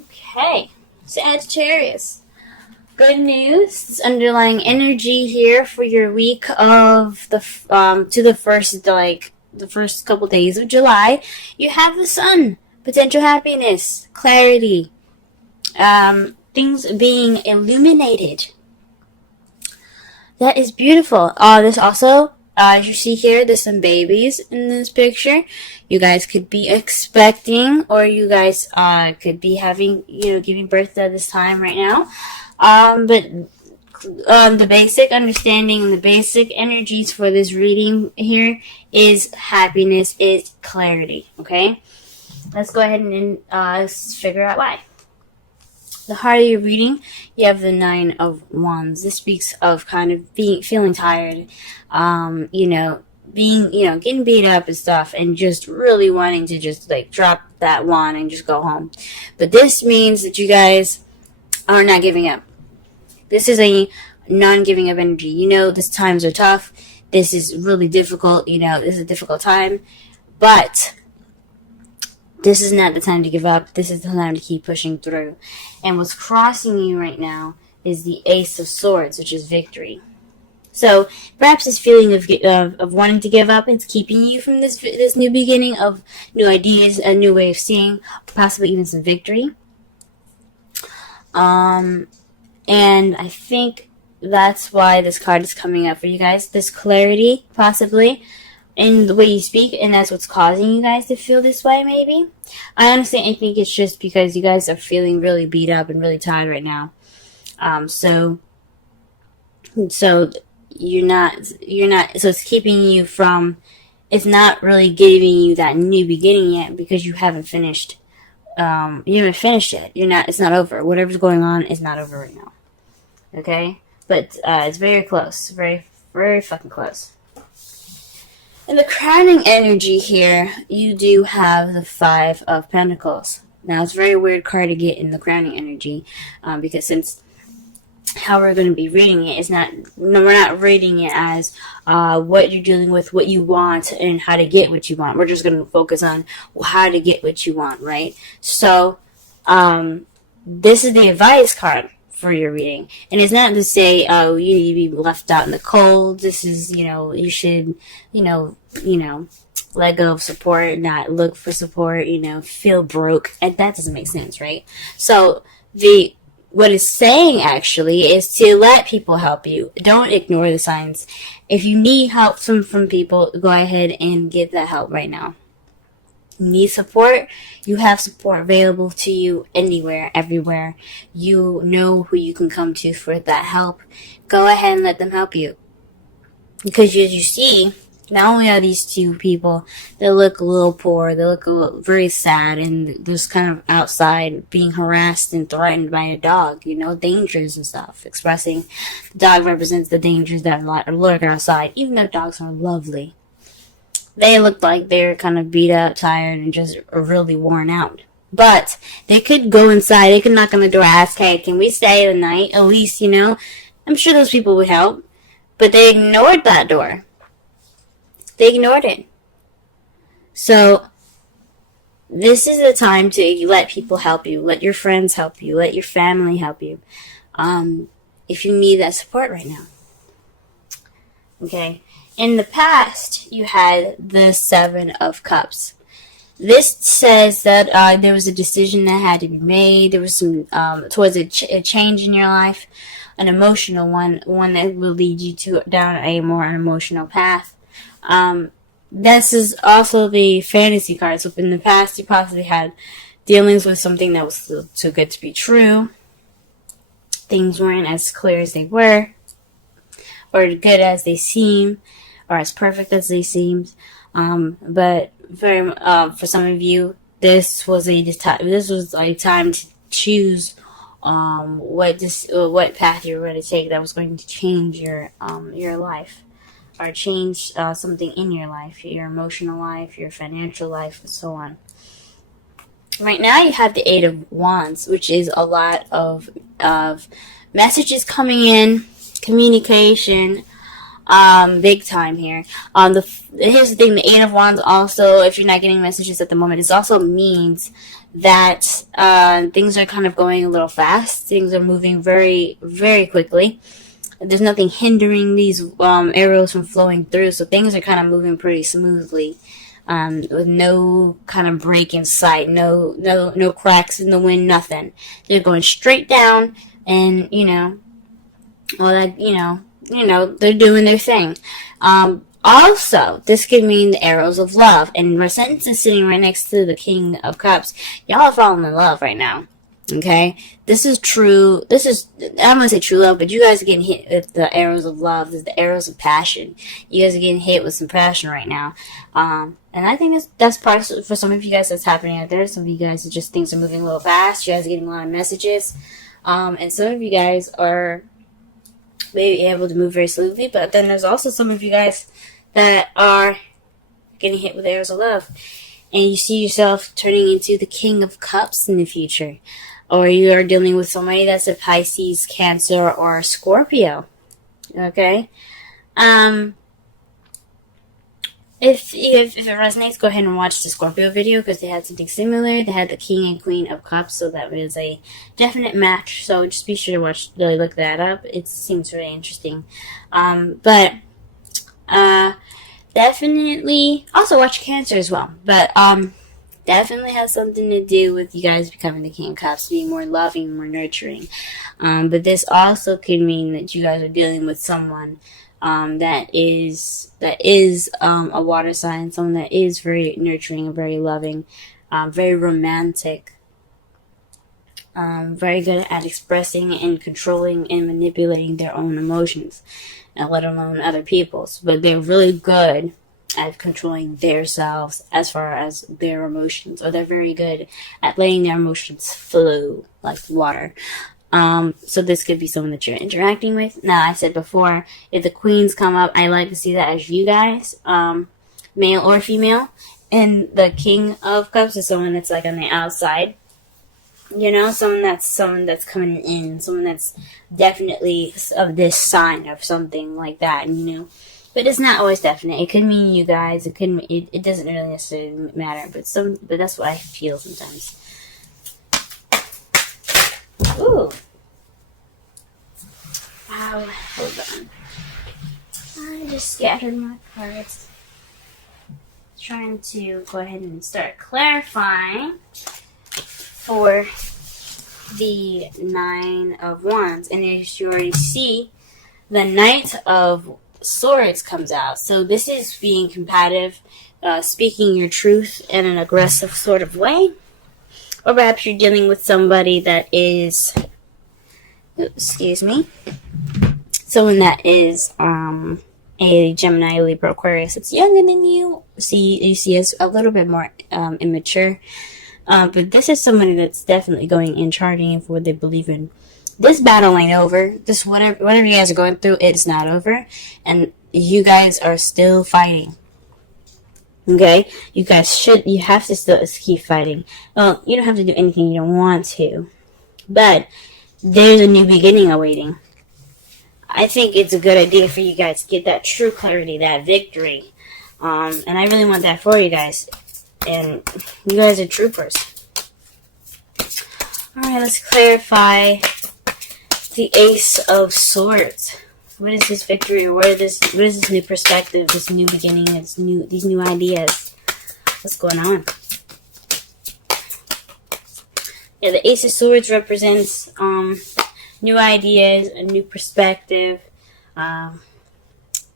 Okay, Sagittarius. Good news. This underlying energy here for your week of the to the first couple days of July. You have the Sun, potential happiness, clarity, things being illuminated. That is beautiful. There's also, as you see here, there's some babies in this picture. You guys could be expecting, or you guys could be having, giving birth at this time right now. But the basic understanding and the basic energies for this reading here is happiness, is clarity. Okay, let's go ahead and figure out why. The heart of your reading, you have the Nine of Wands. This speaks of kind of feeling tired, getting beat up and stuff, and just really wanting to just like drop that wand and just go home. But this means that you guys are not giving up. This is a non-giving up energy. These times are tough. This is really difficult. This is a difficult time, but this is not the time to give up. This is the time to keep pushing through. And what's crossing you right now is the Ace of Swords, which is victory. So perhaps this feeling of wanting to give up is keeping you from this new beginning of new ideas, a new way of seeing, possibly even some victory. And I think that's why this card is coming up for you guys. This clarity, possibly, in the way you speak, and that's what's causing you guys to feel this way, maybe. I think it's just because you guys are feeling really beat up and really tired right now. So you're not, so it's keeping you from, it's not really giving you that new beginning yet because you haven't finished. You haven't finished yet. It's not over. Whatever's going on is not over right now. Okay? But, it's very close. Very, very fucking close. In the crowning energy here, you do have the Five of Pentacles. Now, it's a very weird card to get in the crowning energy, because since how we're going to be reading it is we're not reading it as what you're dealing with, what you want, and how to get what you want. We're just going to focus on how to get what you want, right? So, this is the advice card for your reading. And it's not to say, you need to be left out in the cold. This is, you should, let go of support, not look for support, feel broke. And that doesn't make sense, right? So, what it's saying actually is to let people help you. Don't ignore the signs. If you need help from people, go ahead and get that help right now. You need support, you have support available to you anywhere, everywhere. You know who you can come to for that help. Go ahead and let them help you. Because as you see, not only are these two people, they look a little poor, they look very sad, and just kind of outside being harassed and threatened by a dog, dangers and stuff. Expressing the dog represents the dangers that lurk outside, even though dogs are lovely. They look like they're kind of beat up, tired, and just really worn out. But they could go inside, they could knock on the door, ask, hey, can we stay the night? At least, I'm sure those people would help. But they ignored that door. They ignored it. So, this is the time to let people help you. Let your friends help you. Let your family help you. If you need that support right now. Okay? In the past, you had the Seven of Cups. This says that there was a decision that had to be made. There was some towards a change in your life, an emotional one that will lead you down a more emotional path. This is also the fantasy card. So in the past, you possibly had dealings with something that was too good to be true. Things weren't as clear as they were, or good as they seem, or as perfect as they seemed. But for some of you, this was a time to choose what path you were going to take that was going to change your life, or change something in your life, your emotional life, your financial life, and so on. Right now, you have the Eight of Wands, which is a lot of messages coming in, communication. Big time here. Here's the thing, the Eight of Wands also, if you're not getting messages at the moment, it also means that things are kind of going a little fast. Things are moving very, very quickly. There's nothing hindering these arrows from flowing through, so things are kind of moving pretty smoothly, with no kind of break in sight, no cracks in the wind, nothing. They're going straight down, and all that, they're doing their thing. Also, this could mean the arrows of love. And Mercedes is sitting right next to the King of Cups. Y'all are falling in love right now. Okay? This is true. I'm going to say true love, but you guys are getting hit with the arrows of love. This is the arrows of passion. You guys are getting hit with some passion right now. And I think that's part of, for some of you guys, that's happening out there. Some of you guys are just, things are moving a little fast. You guys are getting a lot of messages. And some of you guys are maybe able to move very smoothly, but then there's also some of you guys that are getting hit with arrows of love, and you see yourself turning into the King of Cups in the future, or you are dealing with somebody that's a Pisces, Cancer, or Scorpio. Okay, if it resonates, go ahead and watch the Scorpio video, because they had something similar. They had the King and Queen of Cups, so that was a definite match. So just be sure to look that up. It seems really interesting. Definitely also watch Cancer as well. But definitely has something to do with you guys becoming the King of Cups, being more loving, more nurturing. But this also could mean that you guys are dealing with someone that is a water sign, someone that is very nurturing and very loving, very romantic, very good at expressing and controlling and manipulating their own emotions, and let alone other people's. But they're really good at controlling themselves as far as their emotions, or they're very good at letting their emotions flow like water. So this could be someone that you're interacting with. Now, I said before, if the queens come up, I like to see that as you guys, male or female. And the King of Cups is someone that's like on the outside. Someone that's coming in, someone that's definitely of this sign of something like that, But it's not always definite. It could mean you guys. It could. It doesn't really necessarily matter. But that's what I feel sometimes. Ooh. Wow. Hold on. I just scattered my cards. Trying to go ahead and start clarifying for the Nine of Wands. And as you already see, the Knight of Swords comes out. So this is being combative, speaking your truth in an aggressive sort of way. Or perhaps you're dealing with somebody that is, someone that is a Gemini, Libra, Aquarius. It's younger than you. You see as a little bit more immature. But this is somebody that's definitely going in, charting for what they believe in. This battle ain't over. This whatever you guys are going through, it's not over. And you guys are still fighting. Okay? You have to still keep fighting. Well, you don't have to do anything you don't want to. But there's a new beginning awaiting. I think it's a good idea for you guys to get that true clarity, that victory. And I really want that for you guys. And you guys are troopers. Alright, let's clarify the Ace of Swords. What is this victory? What is this new perspective, this new beginning, these new ideas? What's going on? Yeah, the Ace of Swords represents new ideas, a new perspective,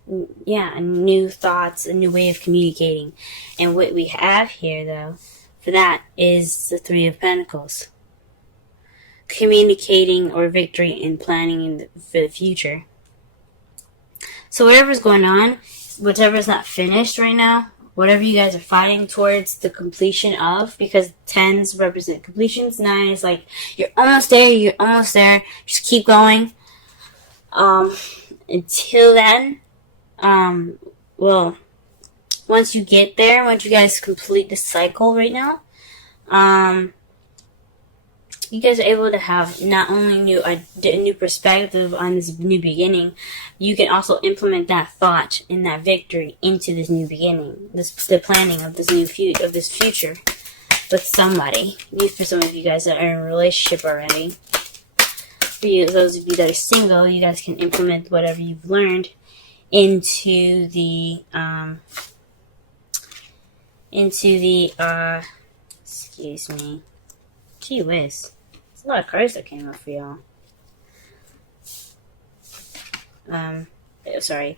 new thoughts, a new way of communicating. And what we have here, though, for that is the Three of Pentacles. Communicating or victory and planning for the future. So whatever's going on, whatever's not finished right now, whatever you guys are fighting towards the completion of, because 10s represent completions, 9 is like, you're almost there, just keep going. Until then, once you get there, once you guys complete the cycle right now, you guys are able to have not only a new perspective on this new beginning, you can also implement that thought and that victory into this new beginning, the planning of this new future. with somebody. For some of you guys that are in a relationship already. For you, those of you that are single, you guys can implement whatever you've learned into the excuse me. Gee whiz. There's a lot of cards that came up for y'all. Sorry.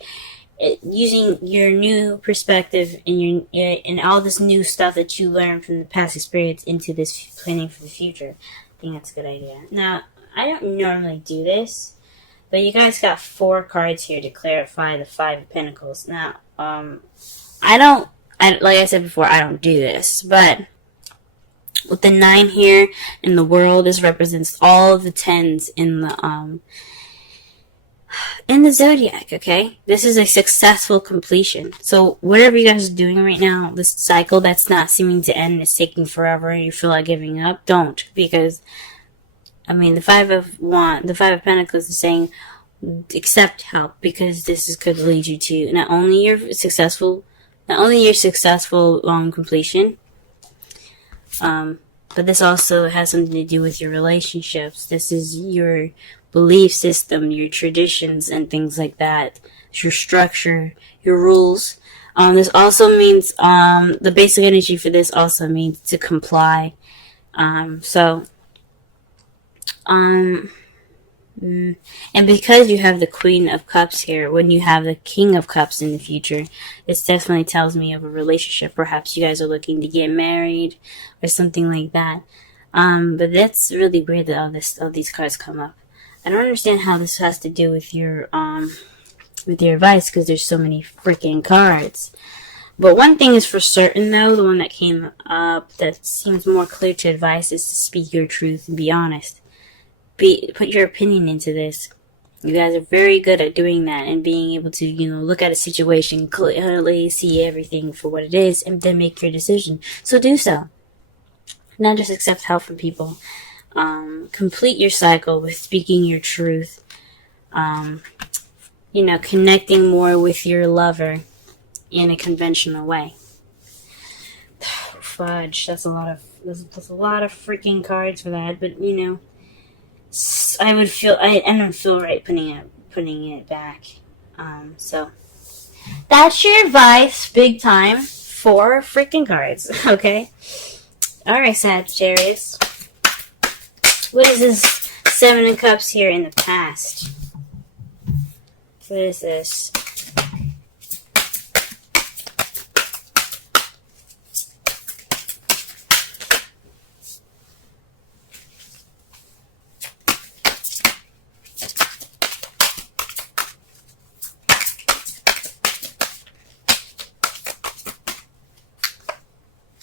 Using your new perspective and all this new stuff that you learned from the past experience into this planning for the future. I think that's a good idea. Now, I don't normally do this, but you guys got 4 cards here to clarify the 5 of Pentacles. Now, like I said before, I don't do this, but with the 9 here in the world, this represents all of the 10s in the zodiac, okay? This is a successful completion. So whatever you guys are doing right now, this cycle that's not seeming to end, it's taking forever and you feel like giving up, don't. Because, I mean, the 5 of Pentacles is saying accept help, because this could lead you to not only your successful completion, but this also has something to do with your relationships. This is your belief system, your traditions, and things like that. Your structure, your rules. This also means, the basic energy for this also means to comply. And because you have the Queen of Cups here, when you have the King of Cups in the future, it definitely tells me of a relationship. Perhaps you guys are looking to get married or something like that. But that's really weird that all these cards come up. I don't understand how this has to do with your advice, because there's so many freaking cards. But one thing is for certain, though, the one that came up that seems more clear to advice is to speak your truth and be honest. Put your opinion into this. You guys are very good at doing that and being able to, look at a situation clearly, see everything for what it is, and then make your decision. So do so. Not just accept help from people. Complete your cycle with speaking your truth. Connecting more with your lover in a conventional way. Fudge, that's a lot of freaking cards for that, but I don't feel right putting it back. So that's your advice, big time, 4 freaking cards. Okay. All right, Sagittarius. What is this 7 of Cups here in the past? What is this?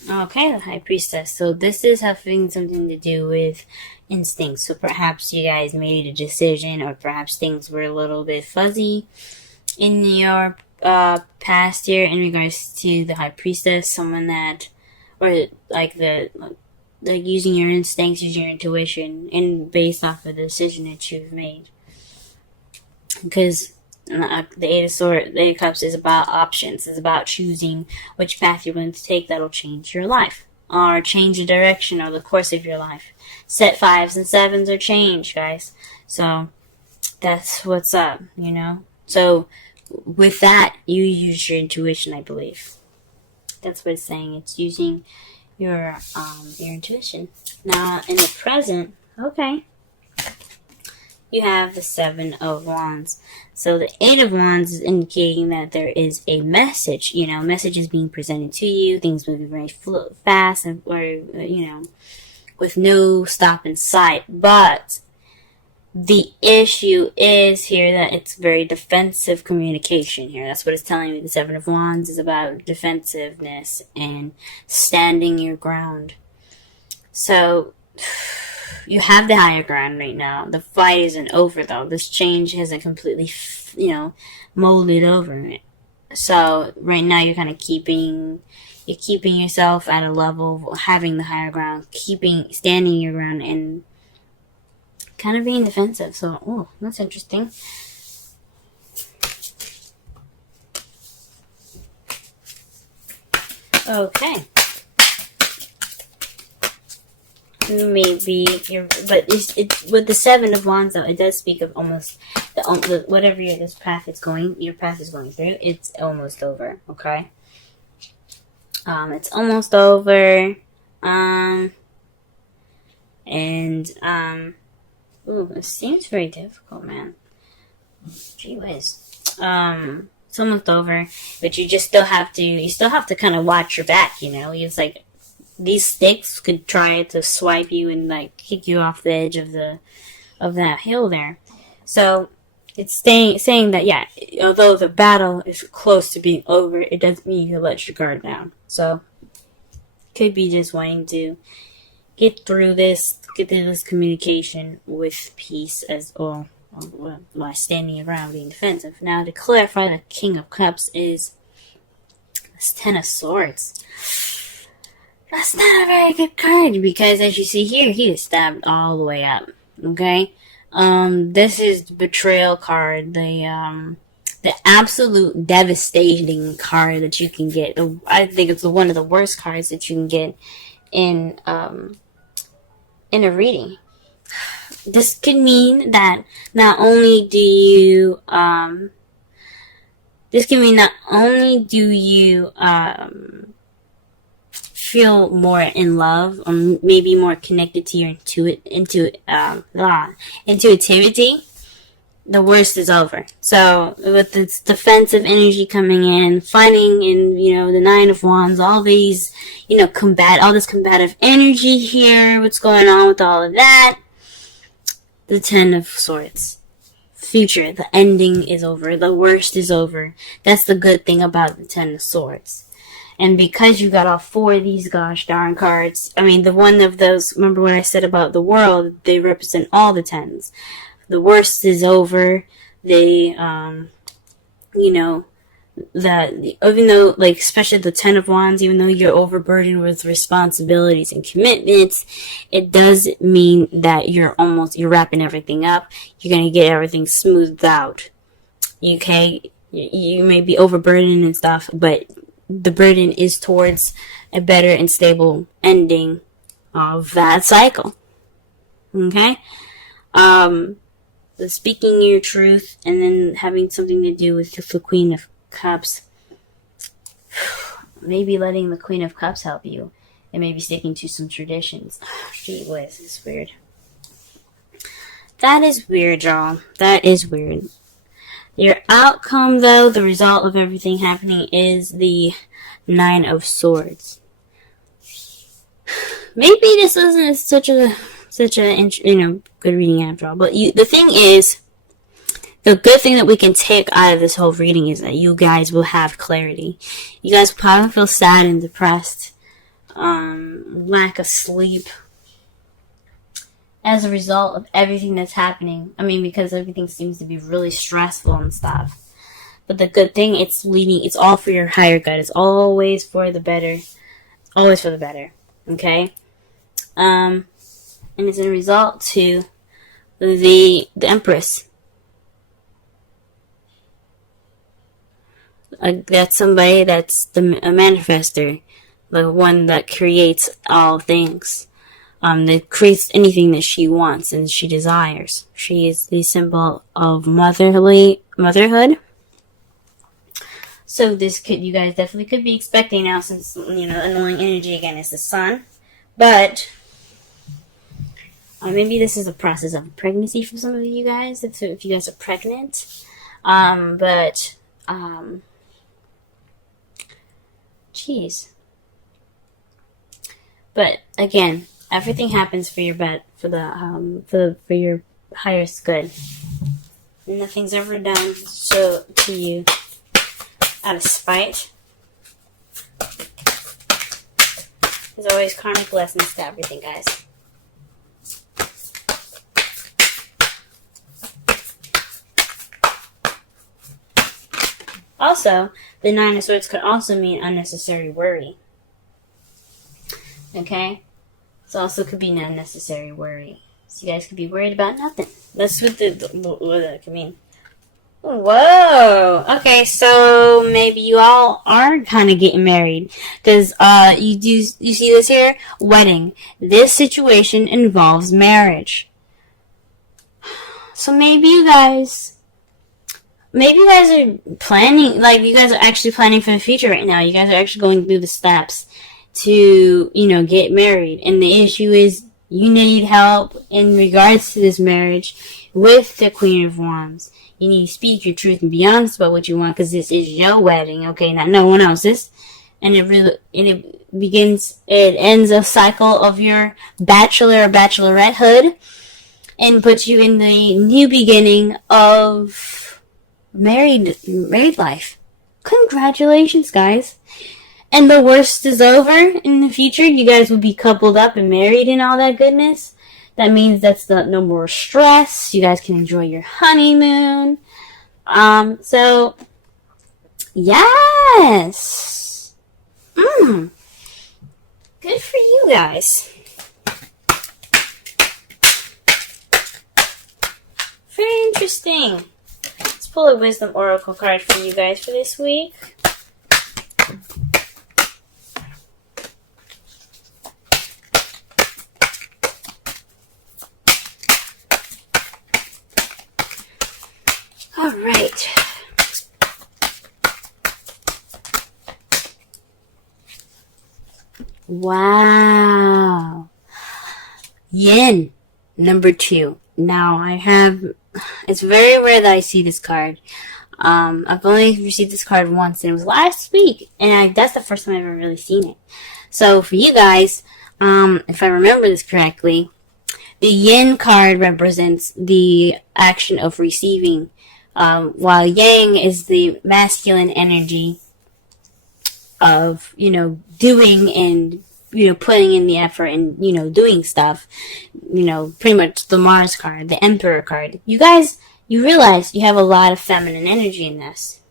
Okay, the High Priestess. So this is having something to do with instincts. So perhaps you guys made a decision, or perhaps things were a little bit fuzzy in your past year in regards to the High Priestess. Someone that, or like using your instincts, using your intuition, and based off of the decision that you've made. Because the Eight of Cups is about options. It's about choosing which path you're going to take that'll change your life, or change the direction or the course of your life. Set 5s and 7s are change, guys. So that's what's up, So with that, you use your intuition, I believe. That's what it's saying. It's using your intuition. Now in the present, okay, you have the 7 of Wands. So the 8 of Wands is indicating that there is a message. Messages being presented to you, things moving very fast, or with no stop in sight. But the issue is here that it's very defensive communication here. That's what it's telling me. The 7 of Wands is about defensiveness and standing your ground. So you have the higher ground right now. The fight isn't over, though. This change hasn't completely, molded over. So right now you're kind of keeping yourself at a level of having the higher ground, standing your ground, and kind of being defensive. So, that's interesting. Okay. maybe you're, but it's with the Seven of Wands though. It does speak of almost the whatever your path is going through. It's almost over. Okay. It's almost over. Ooh, it seems very difficult, man. Gee whiz. It's almost over, but you still have to kind of watch your back, It's like, these sticks could try to swipe you and, like, kick you off the edge of that hill there. So, it's saying that, yeah, although the battle is close to being over, it doesn't mean you let your guard down. So, could be just wanting to get through this communication with peace as well, while standing around being defensive. Now, to clarify, the King of Cups is this Ten of Swords. That's not a very good card, because as you see here, he is stabbed all the way up. Okay? This is the betrayal card, the absolute devastating card that you can get. I think it's one of the worst cards that you can get in a reading. This could mean that not only do you feel more in love, or maybe more connected to your intuitivity, the worst is over. So with this defensive energy coming in, fighting in, the Nine of Wands, all these, all this combative energy here, what's going on with all of that? The Ten of Swords. Future, the ending is over. The worst is over. That's the good thing about the Ten of Swords. And because you got all four of these gosh darn cards, the one of those, remember what I said about the world, they represent all the tens. The worst is over. They, even though, like, especially the Ten of Wands, even though you're overburdened with responsibilities and commitments, it does mean that you're wrapping everything up. You're going to get everything smoothed out. Okay? You may be overburdened and stuff, but the burden is towards a better and stable ending of that cycle. Okay? The speaking your truth and then having something to do with the Queen of Cups. Maybe letting the Queen of Cups help you. And maybe sticking to some traditions. Gee whiz, it's weird. That is weird, y'all. That is weird. Your outcome, though, the result of everything happening, is the Nine of Swords. Maybe this isn't such a good reading after all. But the thing is, the good thing that we can take out of this whole reading is that you guys will have clarity. You guys will probably feel sad and depressed, lack of sleep, as a result of everything that's happening. Because everything seems to be really stressful and stuff. But the good thing, it's all for your higher good. It's always for the better. Always for the better. Okay? And it's a result to the Empress. That's somebody that's a manifester. The one that creates all things. That creates anything that she wants and she desires. She is the symbol of motherhood. So you guys definitely could be expecting now, since, annoying energy again is the Sun. But, maybe this is a process of pregnancy for some of you guys, if you guys are pregnant. But, again, everything happens for your for your highest good. Nothing's ever done to you out of spite. There's always karmic lessons to everything, guys. Also, the Nine of Swords could also mean unnecessary worry. Okay? It also could be an unnecessary worry. So you guys could be worried about nothing. That's what that could mean. Whoa. Okay, so maybe you all are kind of getting married because you see this here wedding. This situation involves marriage. So maybe you guys are planning, like you guys are actually planning for the future right now. You guys are actually going through the steps to, get married. And the issue is you need help in regards to this marriage with the Queen of Wands. You need to speak your truth and be honest about what you want because this is your wedding, okay, not no one else's. And it ends a cycle of your bachelor or bachelorettehood and puts you in the new beginning of married life. Congratulations, guys. And the worst is over. In the future, you guys will be coupled up and married and all that goodness. That means that's no more stress. You guys can enjoy your honeymoon. So, yes. Good for you guys. Very interesting. Let's pull a Wisdom Oracle card for you guys for this week. All right. Wow. Yin, number 2. Now, it's very rare that I see this card. I've only received this card once, and it was last week, and that's the first time I've ever really seen it. So, for you guys, if I remember this correctly, the Yin card represents the action of receiving, while Yang is the masculine energy of, doing and, putting in the effort and, doing stuff. Pretty much the Mars card, the Emperor card. You guys, you realize you have a lot of feminine energy in this.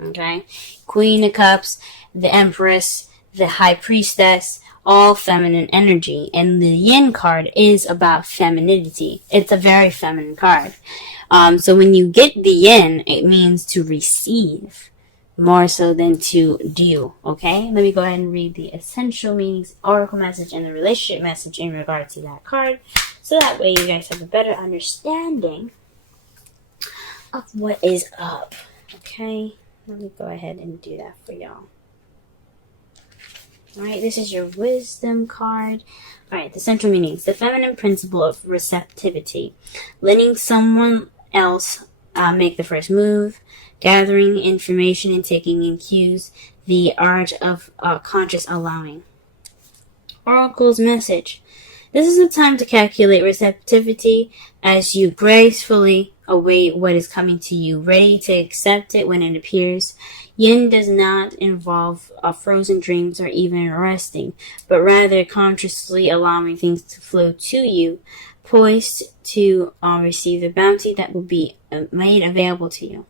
Okay? Queen of Cups, the Empress, the High Priestess, all feminine energy. And the Yin card is about femininity. It's a very feminine card. So when you get the Yin, it means to receive more so than to do. Okay? Let me go ahead and read the essential meanings, oracle message, and the relationship message in regard to that card. So that way you guys have a better understanding of what is up. Okay? Let me go ahead and do that for y'all. Alright, this is your wisdom card. Alright, the central meanings. The feminine principle of receptivity. Letting someone else make the first move. Gathering information and taking in cues. The art of conscious allowing. Oracle's message. This is the time to calculate receptivity as you gracefully await what is coming to you, ready to accept it when it appears. Yin does not involve frozen dreams or even resting, but rather consciously allowing things to flow to you, poised to receive the bounty that will be made available to you.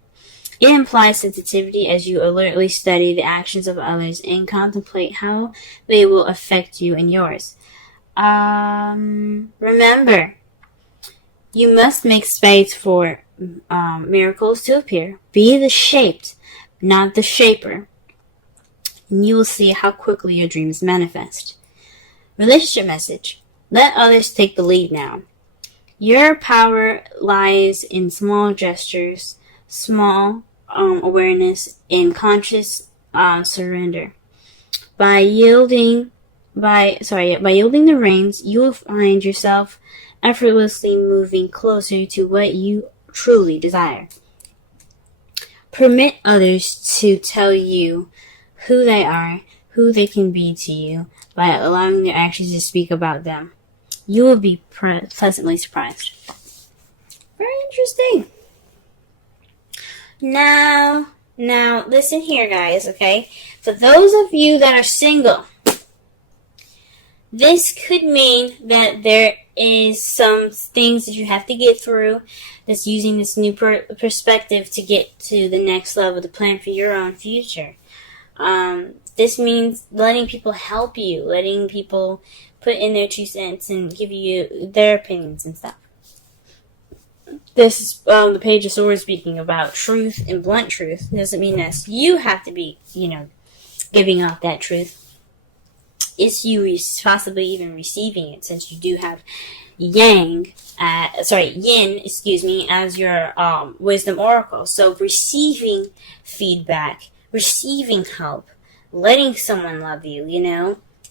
It implies sensitivity as you alertly study the actions of others and contemplate how they will affect you and yours. Remember, you must make space for miracles to appear. Be the shaped, not the shaper, and you will see how quickly your dreams manifest. Relationship message. Let others take the lead now. Your power lies in small gestures, small awareness, and conscious surrender. By yielding the reins, you will find yourself effortlessly moving closer to what you truly desire. Permit others to tell you who they are, who they can be to you, by allowing their actions to speak about them. You will be pleasantly surprised. Very interesting. Now, listen here, guys, okay? For those of you that are single, this could mean that there is some things that you have to get through that's using this new perspective to get to the next level, to plan for your own future. This means letting people help you, letting people put in their 2 cents and give you their opinions and stuff. this is the Page of Swords speaking about truth and blunt truth. It doesn't mean that you have to be, giving off that truth. It's you possibly even receiving it, since you do have yin, as your wisdom oracle. So receiving feedback, receiving help, letting someone love you,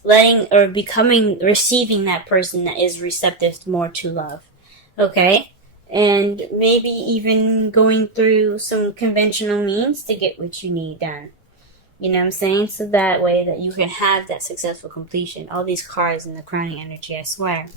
receiving that person that is receptive more to love. Okay? And maybe even going through some conventional means to get what you need done. You know what I'm saying? So that way that you can have that successful completion. All these cards in the crowning energy, I swear.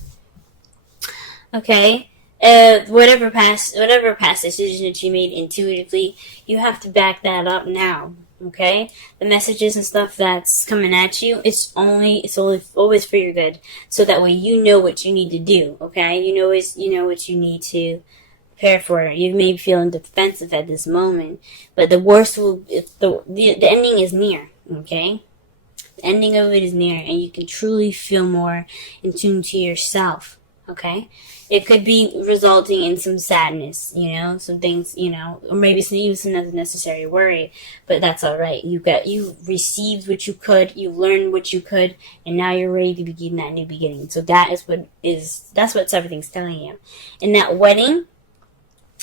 Okay? Whatever past decision that you made intuitively, you have to back that up now. Okay? The messages and stuff that's coming at you, it's always for your good. So that way you know what you need to do. Okay? You know what you need to prepare for. You may be feeling defensive at this moment, but the worst the ending is near. Okay? The ending of it is near, and you can truly feel more in tune to yourself. Okay? It could be resulting in some sadness, some things, or maybe even some unnecessary worry, but that's alright. You received what you could, you learned what you could, and now you're ready to begin that new beginning. So that's what everything's telling you. In that wedding,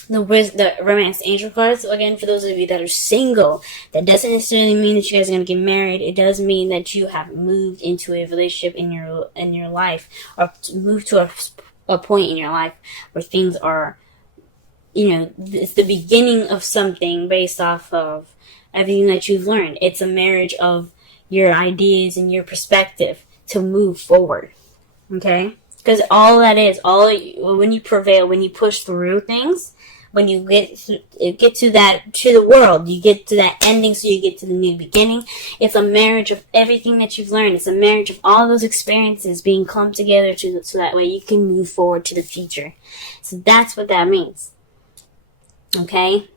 the romance angel cards, again, for those of you that are single, that doesn't necessarily mean that you guys are going to get married. It does mean that you have moved into a relationship in your life, or moved to a point in your life where things are, it's the beginning of something based off of everything that you've learned. It's a marriage of your ideas and your perspective to move forward. Okay? Because all that is, when you prevail, when you push through things, when you get to the world, you get to that ending, so you get to the new beginning. It's a marriage of everything that you've learned. It's a marriage of all those experiences being clumped together so that way you can move forward to the future. So that's what that means. Okay?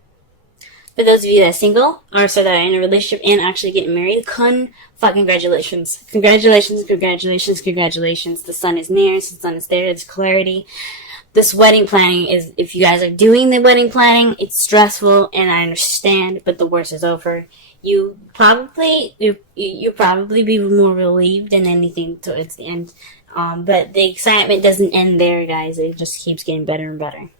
For those of you that are single, or that are in a relationship and actually getting married, congratulations. Congratulations. The sun is near, the sun is there, there's clarity. This wedding planning is, if you guys are doing the wedding planning, it's stressful, and I understand, but the worst is over. You'll probably be more relieved than anything towards the end. But the excitement doesn't end there, guys. It just keeps getting better and better.